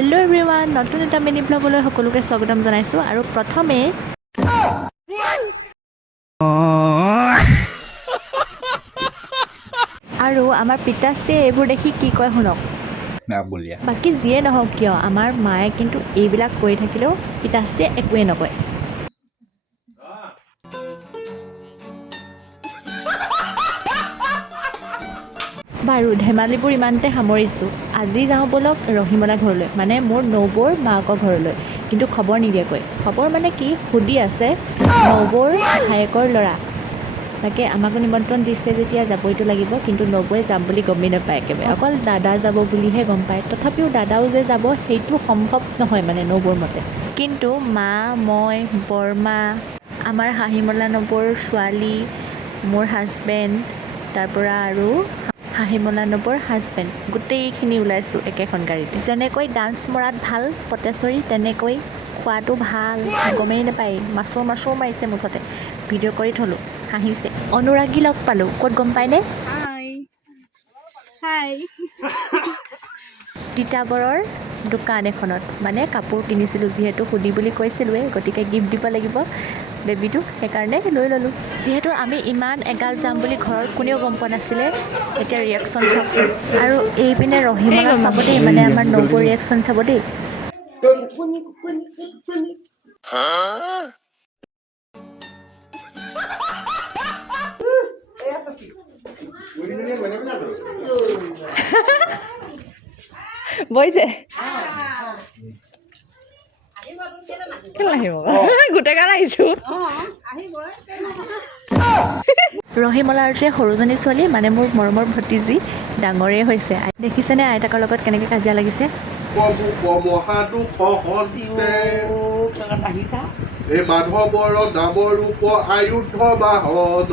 Hello' everyone, নতুন এটা mini ব্লগলৈ সকলোকে স্বাগতম জনাইছোঁ। আৰু প্ৰথমে আৰু আমাৰ পিতাশ্ৰীয়ে এইবোৰ দেখি কি কয় শুনক। বাকী যিয়ে নহওক কিয় আমাৰ মায়ে কিন্তু এইবিলাক কৰি থাকিলেও পিতাশ্ৰীয়ে একোৱেই নকয়। বাৰু ধেমালিবোৰ ইমানতে সামৰিছোঁ। আজি যাওঁ বলক ৰহিমলা ঘৰলৈ, মানে মোৰ নবৌৰ মাকৰ ঘৰলৈ, কিন্তু খবৰ নিদিয়াকৈ। খবৰ মানে কি, সুধি আছে নবৌৰ ভায়েকৰ ল'ৰা, তাকে আমাকো নিমন্ত্ৰণ দিছে যেতিয়া যাবইতো লাগিব। কিন্তু নবৌৱে যাম বুলি গমেই নাপায়, একেবাৰে অকল দাদা যাব বুলিহে গম পায়। তথাপিও দাদাও যে যাব সেইটো সম্ভৱ নহয় মানে নবৌৰ মতে। কিন্তু মা, মই, বৰমা, আমাৰ হাঁহিমলা নবৌৰ ছোৱালী, মোৰ হাজবেণ্ড, তাৰপৰা আৰু হাঁহিমলা নবৌৰ হাজবেণ্ড, গোটেইখিনি ওলাইছোঁ একেখন গাড়ীতে। যেনেকৈ ডান্স মৰাত ভাল পটেশ্বৰী, তেনেকৈ খোৱাটো ভাল, গমেই নাপায়। মাছৰ মাৰিছে মুঠতে। ভিডিঅ' কৰি থলোঁ, হাঁহিছে। অনুৰাগী লগ পালোঁ, ক'ত গম পায়নে? হাই তিতাবৰৰ দোকান এখনত, মানে কাপোৰ কিনিছিলোঁ। যিহেতু সুধি বুলি কৈছিলোঁৱে, গতিকে গিফ্ট দিব লাগিব বেবীটোক, সেইকাৰণে লৈ ল'লোঁ। যিহেতু আমি ইমান এগাল যাম বুলি ঘৰত কোনেও গম পোৱা নাছিলে। এতিয়া ৰিয়েকশ্যন চাওকচোন। আৰু এইপিনে ৰহিমলা চাব দেই, মানে আমাৰ নবৌৰ ৰিয়েকশ্যন চাব দেই। বইছে গোটেই গান আহিছোঁ। ৰহিমলাৰ যে সৰুজনী ছোৱালী, মানে মোৰ মৰমৰ ভতিজী, ডাঙৰেই হৈছে। দেখিছেনে আইতাকৰ লগত কেনেকৈ কাজিয়া লাগিছে? এই মাধৱৰ নামৰ ৰূপ আয়ুধ বাহন।